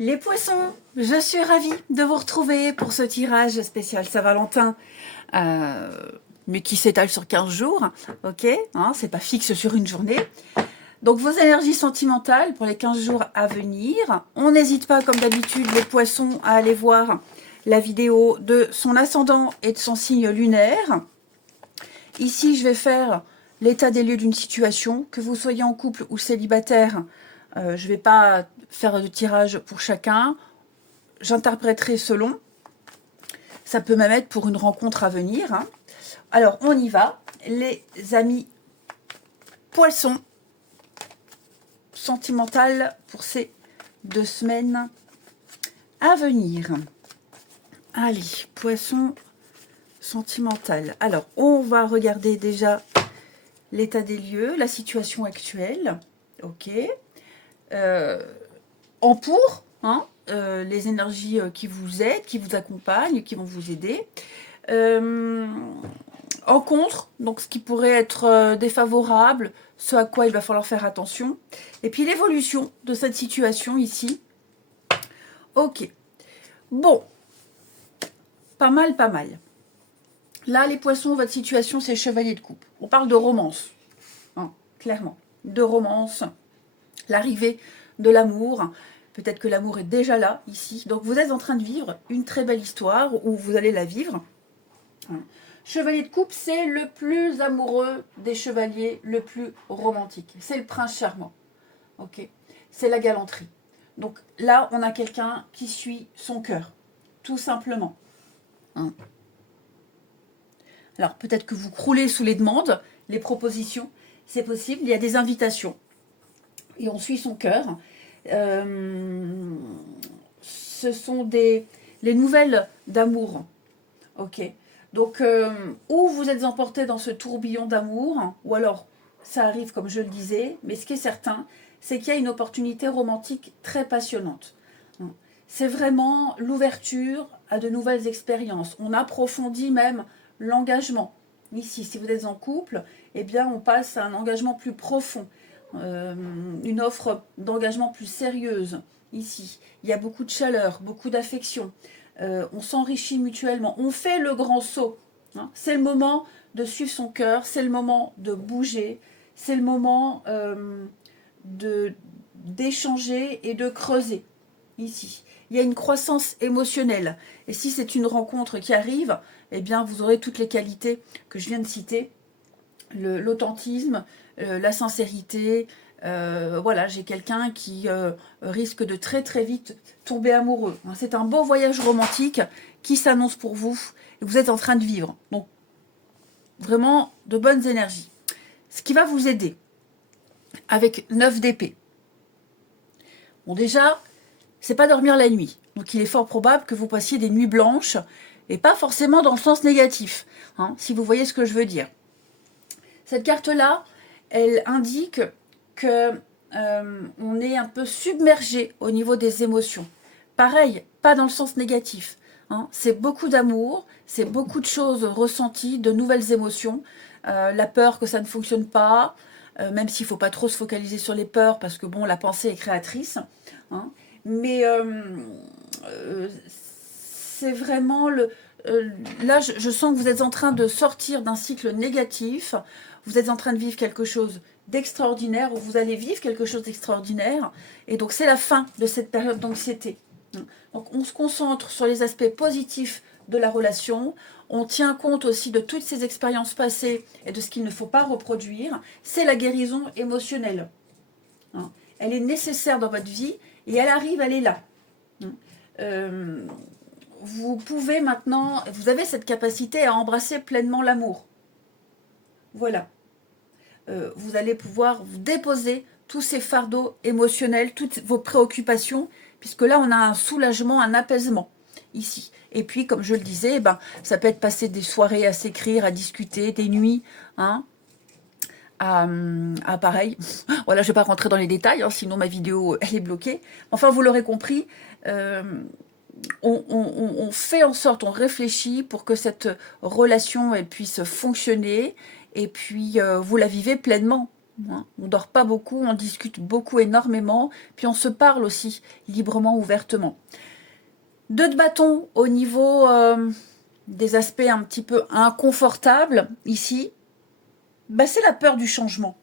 Les poissons, je suis ravie de vous retrouver pour ce tirage spécial Saint-Valentin, mais qui s'étale sur 15 jours, ok, hein, c'est pas fixe sur une journée. Donc vos énergies sentimentales pour les 15 jours à venir. On n'hésite pas, comme d'habitude, les poissons, à aller voir la vidéo de son ascendant et de son signe lunaire. Ici, je vais faire l'état des lieux d'une situation, que vous soyez en couple ou célibataire. Je ne vais pas faire de tirage pour chacun. J'interpréterai selon. Ça peut même être pour une rencontre à venir. Hein. Alors, on y va. Les amis poissons, sentimentales pour ces 2 semaines à venir. Allez, poissons sentimental. Alors, on va regarder déjà l'état des lieux, la situation actuelle. Ok. En pour, hein, les énergies qui vous aident, qui vous accompagnent, qui vont vous aider. En contre, donc ce qui pourrait être défavorable, ce à quoi il va falloir faire attention. Et puis l'évolution de cette situation ici. Ok. Bon. Pas mal, pas mal. Là, les poissons, votre situation, c'est chevalier de coupe. On parle de romance, hein, clairement. De romance, l'arrivée de l'amour. Peut-être que l'amour est déjà là, ici. Donc, vous êtes en train de vivre une très belle histoire, ou vous allez la vivre. Chevalier de coupe, c'est le plus amoureux des chevaliers, le plus romantique. C'est le prince charmant. Ok. C'est la galanterie. Donc là, on a quelqu'un qui suit son cœur, tout simplement. Hein. Alors, peut-être que vous croulez sous les demandes, les propositions, c'est possible. Il y a des invitations. Et on suit son cœur. Ce sont les nouvelles d'amour. Ok. Donc, ou vous êtes emporté dans ce tourbillon d'amour, ou alors, ça arrive comme je le disais, mais ce qui est certain, c'est qu'il y a une opportunité romantique très passionnante. C'est vraiment l'ouverture à de nouvelles expériences. On approfondit même l'engagement. Ici, si vous êtes en couple, eh bien, on passe à un engagement plus profond, une offre d'engagement plus sérieuse. Ici, il y a beaucoup de chaleur, beaucoup d'affection. On s'enrichit mutuellement. On fait le grand saut. Hein. C'est le moment de suivre son cœur, c'est le moment de bouger, c'est le moment d'échanger et de creuser. Ici, il y a une croissance émotionnelle. Et si c'est une rencontre qui arrive, eh bien, vous aurez toutes les qualités que je viens de citer. L'authentisme, la sincérité. Voilà, j'ai quelqu'un qui risque de très très vite tomber amoureux. C'est un beau voyage romantique qui s'annonce pour vous et vous êtes en train de vivre. Donc, vraiment de bonnes énergies. Ce qui va vous aider avec 9 d'épée. Bon, déjà, c'est pas dormir la nuit. Donc il est fort probable que vous passiez des nuits blanches, et pas forcément dans le sens négatif, hein, si vous voyez ce que je veux dire. Cette carte-là, elle indique que on est un peu submergé au niveau des émotions. Pareil, pas dans le sens négatif. Hein, c'est beaucoup d'amour, c'est beaucoup de choses ressenties, de nouvelles émotions. La peur que ça ne fonctionne pas, même s'il ne faut pas trop se focaliser sur les peurs, parce que bon, la pensée est créatrice. Hein, mais c'est vraiment là, je sens que vous êtes en train de sortir d'un cycle négatif. Vous êtes en train de vivre quelque chose d'extraordinaire, ou vous allez vivre quelque chose d'extraordinaire. Et donc, c'est la fin de cette période d'anxiété. Donc, on se concentre sur les aspects positifs de la relation. On tient compte aussi de toutes ces expériences passées et de ce qu'il ne faut pas reproduire. C'est la guérison émotionnelle. Elle est nécessaire dans votre vie et elle arrive, elle est là. Vous pouvez maintenant, vous avez cette capacité à embrasser pleinement l'amour. Voilà. Vous allez pouvoir vous déposer tous ces fardeaux émotionnels, toutes vos préoccupations, puisque là, on a un soulagement, un apaisement, ici. Et puis, comme je le disais, ça peut être passer des soirées à s'écrire, à discuter, des nuits, hein, pareil. Voilà, je ne vais pas rentrer dans les détails, hein, sinon ma vidéo, elle est bloquée. Enfin, vous l'aurez compris, on fait en sorte, on réfléchit pour que cette relation elle puisse fonctionner, et puis vous la vivez pleinement. hein. On dort pas beaucoup, on discute beaucoup, énormément, puis on se parle aussi librement, ouvertement. 2 de bâton au niveau des aspects un petit peu inconfortables, ici, bah, c'est la peur du changement.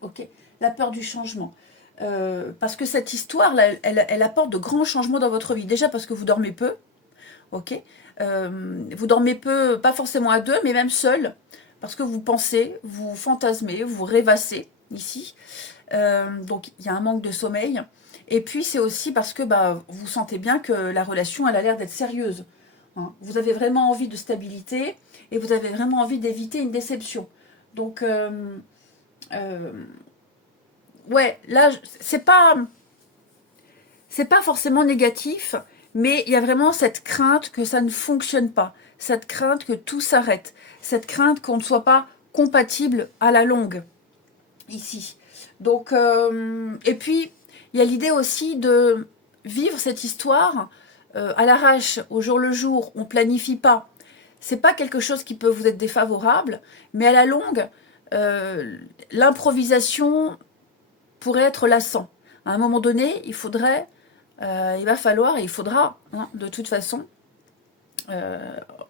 Ok, la peur du changement. Parce que cette histoire, là, elle apporte de grands changements dans votre vie. Déjà parce que vous dormez peu, ok. Vous dormez peu, pas forcément à deux, mais même seul, parce que vous pensez, vous fantasmez, vous rêvassez ici. Donc il y a un manque de sommeil. Et puis c'est aussi parce que bah, vous sentez bien que la relation, elle a l'air d'être sérieuse. Hein. Vous avez vraiment envie de stabilité et vous avez vraiment envie d'éviter une déception. Donc ouais, là c'est pas forcément négatif, mais il y a vraiment cette crainte que ça ne fonctionne pas, cette crainte que tout s'arrête, cette crainte qu'on ne soit pas compatible à la longue ici. Donc et puis il y a l'idée aussi de vivre cette histoire à l'arrache, au jour le jour, on planifie pas. C'est pas quelque chose qui peut vous être défavorable, mais à la longue, l'improvisation pourrait être lassant. À un moment donné, il va falloir, et il faudra, hein, de toute façon,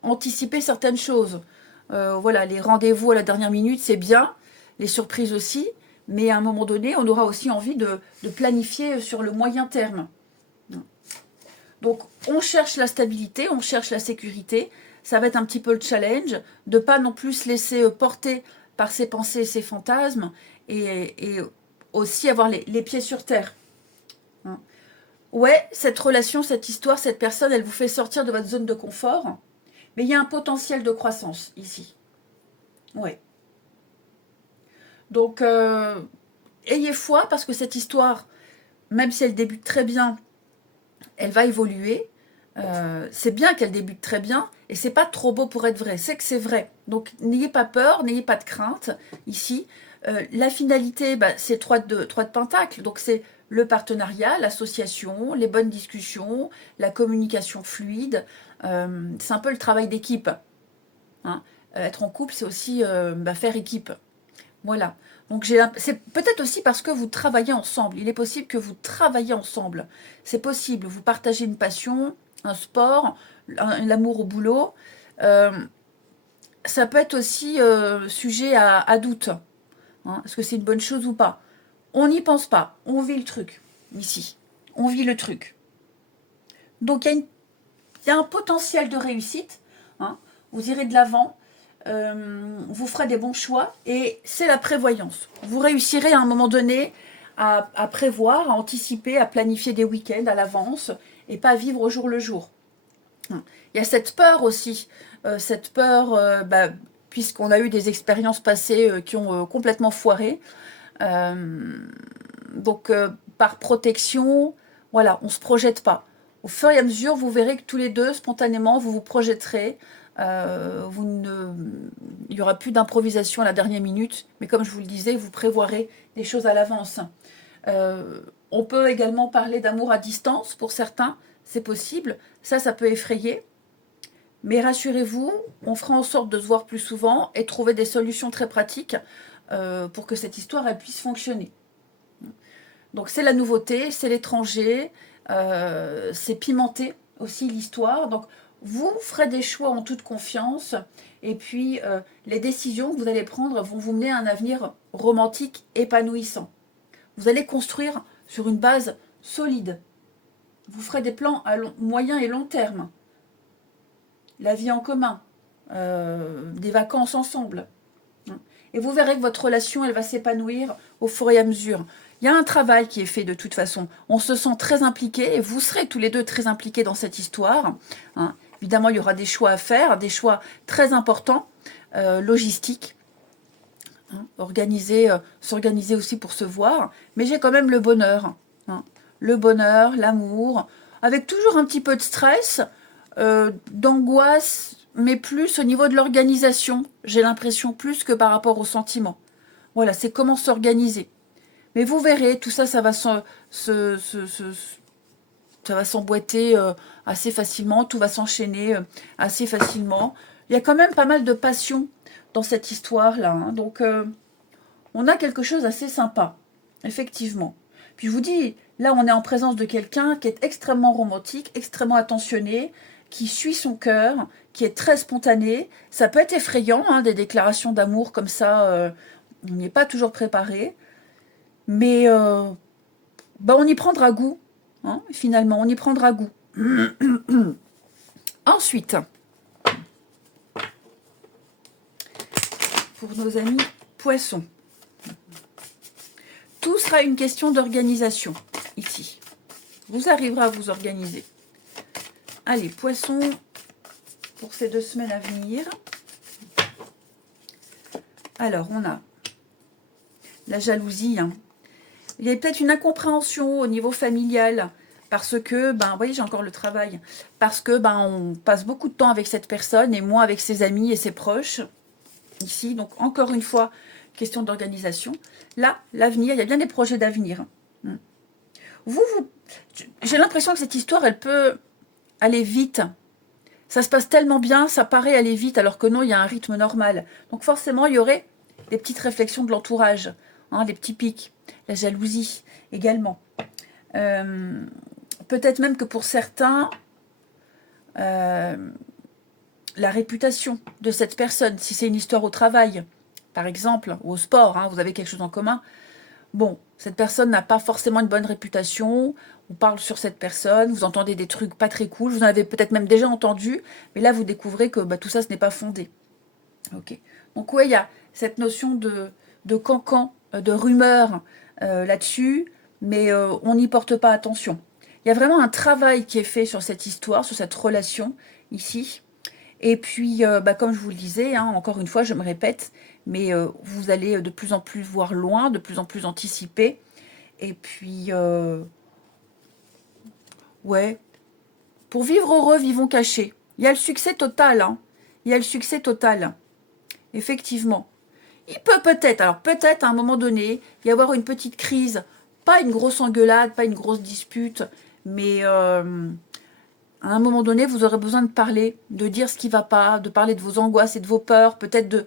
anticiper certaines choses. Voilà, les rendez-vous à la dernière minute, c'est bien, les surprises aussi, mais à un moment donné, on aura aussi envie de planifier sur le moyen terme. Donc, on cherche la stabilité, on cherche la sécurité. Ça va être un petit peu le challenge de pas non plus se laisser porter par ses pensées et ses fantasmes et aussi avoir les pieds sur terre. Hein. Ouais, cette relation, cette histoire, cette personne, elle vous fait sortir de votre zone de confort, mais il y a un potentiel de croissance ici. Ouais. Donc, ayez foi parce que cette histoire, même si elle débute très bien, elle va évoluer. C'est bien qu'elle débute très bien et c'est pas trop beau pour être vrai. C'est que c'est vrai. Donc n'ayez pas peur, n'ayez pas de crainte ici. La finalité, bah, c'est 3 de pentacles. Donc c'est le partenariat, l'association, les bonnes discussions, la communication fluide. C'est un peu le travail d'équipe. Hein. Être en couple, c'est aussi bah, faire équipe. Voilà. Donc c'est peut-être aussi parce que vous travaillez ensemble. Il est possible que vous travaillez ensemble. C'est possible. Vous partagez une passion, un sport, l'amour au boulot. Ça peut être aussi sujet à doute. Hein. Est-ce que c'est une bonne chose ou pas? On n'y pense pas. On vit le truc ici. On vit le truc. Donc il y a un potentiel de réussite. Hein. Vous irez de l'avant. Vous ferez des bons choix et c'est la prévoyance. Vous réussirez à un moment donné à prévoir, à anticiper, à planifier des week-ends à l'avance et pas vivre au jour le jour. Il y a cette peur aussi, cette peur, bah, puisqu'on a eu des expériences passées qui ont complètement foiré. Donc par protection, voilà, on ne se projette pas. Au fur et à mesure, vous verrez que tous les deux, spontanément, vous vous projetterez. Il n'y aura plus d'improvisation à la dernière minute, mais comme je vous le disais, vous prévoirez des choses à l'avance. On peut également parler d'amour à distance pour certains, c'est possible. Ça peut effrayer. Mais rassurez-vous, on fera en sorte de se voir plus souvent et trouver des solutions très pratiques pour que cette histoire elle puisse fonctionner. Donc c'est la nouveauté, c'est l'étranger, c'est pimenter aussi l'histoire. Donc vous ferez des choix en toute confiance et puis les décisions que vous allez prendre vont vous mener à un avenir romantique épanouissant. Vous allez construire sur une base solide. Vous ferez des plans à moyen et long terme. La vie en commun, des vacances ensemble. Et vous verrez que votre relation, elle va s'épanouir au fur et à mesure. Il y a un travail qui est fait de toute façon. On se sent très impliqués et vous serez tous les deux très impliqués dans cette histoire. Hein. Évidemment, il y aura des choix à faire, des choix très importants, logistiques. Hein. S'organiser aussi pour se voir. Mais j'ai quand même le bonheur. Hein. Le bonheur, l'amour, avec toujours un petit peu de stress, d'angoisse, mais plus au niveau de l'organisation. J'ai l'impression plus que par rapport aux sentiments. Voilà, c'est comment s'organiser. Mais vous verrez, tout ça, ça va s'emboîter assez facilement, tout va s'enchaîner assez facilement. Il y a quand même pas mal de passion dans cette histoire-là. Hein. Donc, on a quelque chose d'assez sympa, effectivement. Puis je vous dis, là on est en présence de quelqu'un qui est extrêmement romantique, extrêmement attentionné, qui suit son cœur, qui est très spontané. Ça peut être effrayant, hein, des déclarations d'amour comme ça, on n'y est pas toujours préparé. Mais bah, on y prendra goût, hein, finalement, on y prendra goût. Ensuite, pour nos amis poissons, tout sera une question d'organisation, ici. Vous arriverez à vous organiser. Allez, poissons, pour ces 2 semaines à venir. Alors, on a la jalousie. Hein. Il y a peut-être une incompréhension au niveau familial, parce que, ben, vous voyez, j'ai encore le travail, parce que, ben, on passe beaucoup de temps avec cette personne et moins avec ses amis et ses proches, ici. Donc, encore une fois, question d'organisation. Là, l'avenir, il y a bien des projets d'avenir. J'ai l'impression que cette histoire, elle peut aller vite. Ça se passe tellement bien, ça paraît aller vite, alors que non, il y a un rythme normal. Donc, forcément, il y aurait des petites réflexions de l'entourage, hein, des petits pics, la jalousie également. Peut-être même que pour certains, la réputation de cette personne, si c'est une histoire au travail, par exemple, ou au sport, hein, vous avez quelque chose en commun, bon, cette personne n'a pas forcément une bonne réputation, on parle sur cette personne, vous entendez des trucs pas très cool, vous en avez peut-être même déjà entendu, mais là vous découvrez que bah, tout ça ce n'est pas fondé. Ok. Donc ouais, il y a cette notion de cancan, de rumeur là-dessus, mais on n'y porte pas attention. Il y a vraiment un travail qui est fait sur cette histoire, sur cette relation ici. Et puis, bah, comme je vous le disais, hein, encore une fois, je me répète, mais vous allez de plus en plus voir loin, de plus en plus anticiper. Et puis, ouais, pour vivre heureux, vivons cachés. Il y a le succès total, hein. Il y a le succès total, effectivement. Il peut peut-être, alors peut-être à un moment donné, y avoir une petite crise, pas une grosse engueulade, pas une grosse dispute, mais à un moment donné, vous aurez besoin de parler, de dire ce qui ne va pas, de parler de vos angoisses et de vos peurs, peut-être de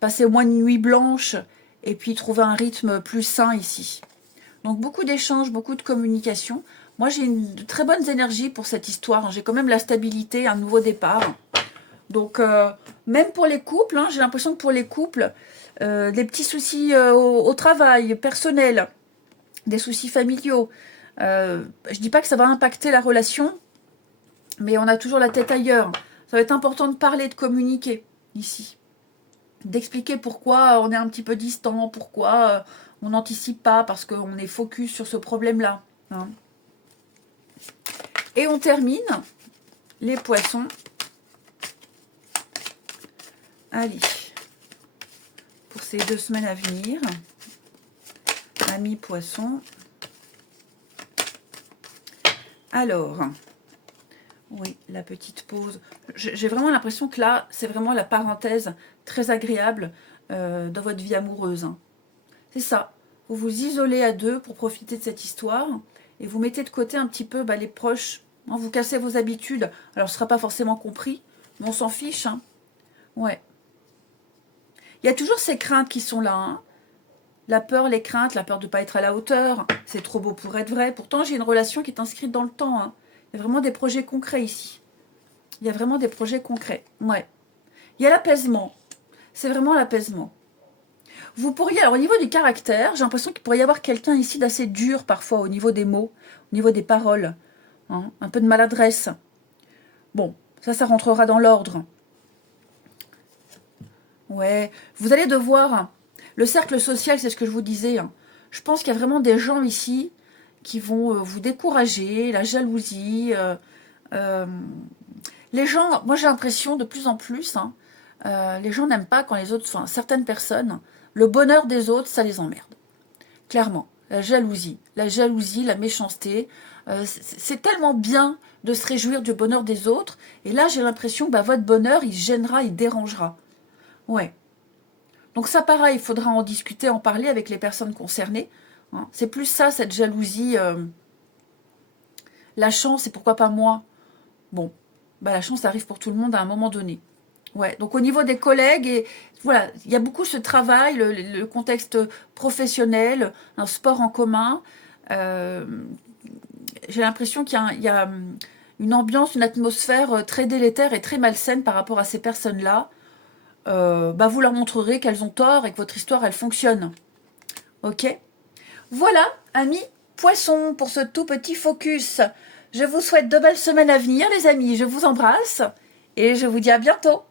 passer au moins une nuit blanche et puis trouver un rythme plus sain ici. Donc beaucoup d'échanges, beaucoup de communication. Moi, j'ai de très bonnes énergies pour cette histoire. J'ai quand même la stabilité, un nouveau départ. Donc, même pour les couples, hein, j'ai l'impression que pour les couples, des petits soucis au travail, personnel, des soucis familiaux. Je dis pas que ça va impacter la relation, mais on a toujours la tête ailleurs. Ça va être important de parler, de communiquer ici. D'expliquer pourquoi on est un petit peu distant, pourquoi on n'anticipe pas, parce qu'on est focus sur ce problème-là. Hein. Et on termine les poissons. Allez, pour ces 2 semaines à venir, amis poissons. Alors, oui, la petite pause. J'ai vraiment l'impression que là, c'est vraiment la parenthèse très agréable dans votre vie amoureuse. Hein. C'est ça. Vous vous isolez à 2 pour profiter de cette histoire et vous mettez de côté un petit peu bah, les proches. Hein, vous cassez vos habitudes. Alors, ce ne sera pas forcément compris, mais on s'en fiche. Hein. Ouais. Il y a toujours ces craintes qui sont là. Hein. La peur, les craintes, la peur de ne pas être à la hauteur. C'est trop beau pour être vrai. Pourtant, j'ai une relation qui est inscrite dans le temps. Hein. Il y a vraiment des projets concrets ici. Il y a vraiment des projets concrets. Ouais. Il y a l'apaisement. C'est vraiment l'apaisement. Vous pourriez, alors au niveau du caractère, j'ai l'impression qu'il pourrait y avoir quelqu'un ici d'assez dur parfois au niveau des mots, au niveau des paroles. Hein, un peu de maladresse. Bon, ça rentrera dans l'ordre. Ouais, vous allez devoir... Le cercle social, c'est ce que je vous disais. Hein. Je pense qu'il y a vraiment des gens ici qui vont vous décourager, la jalousie. Les gens, moi j'ai l'impression de plus en plus, hein, les gens n'aiment pas quand les autres, enfin certaines personnes, le bonheur des autres, ça les emmerde. Clairement, la jalousie, la méchanceté. C'est tellement bien de se réjouir du bonheur des autres. Et là, j'ai l'impression que bah, votre bonheur, il gênera, il dérangera. Ouais. Donc ça, pareil, il faudra en discuter, en parler avec les personnes concernées. Hein. C'est plus ça, cette jalousie. La chance, et pourquoi pas moi? Bon, bah, la chance arrive pour tout le monde à un moment donné. Ouais, donc au niveau des collègues, voilà, il y a beaucoup ce travail, le contexte professionnel, un sport en commun. Euh, j'ai l'impression qu'il y a une ambiance, une atmosphère très délétère et très malsaine par rapport à ces personnes-là. Bah vous leur montrerez qu'elles ont tort et que votre histoire, elle fonctionne. Ok? Voilà, amis poissons, pour ce tout petit focus. Je vous souhaite de belles semaines à venir, les amis. Je vous embrasse et je vous dis à bientôt.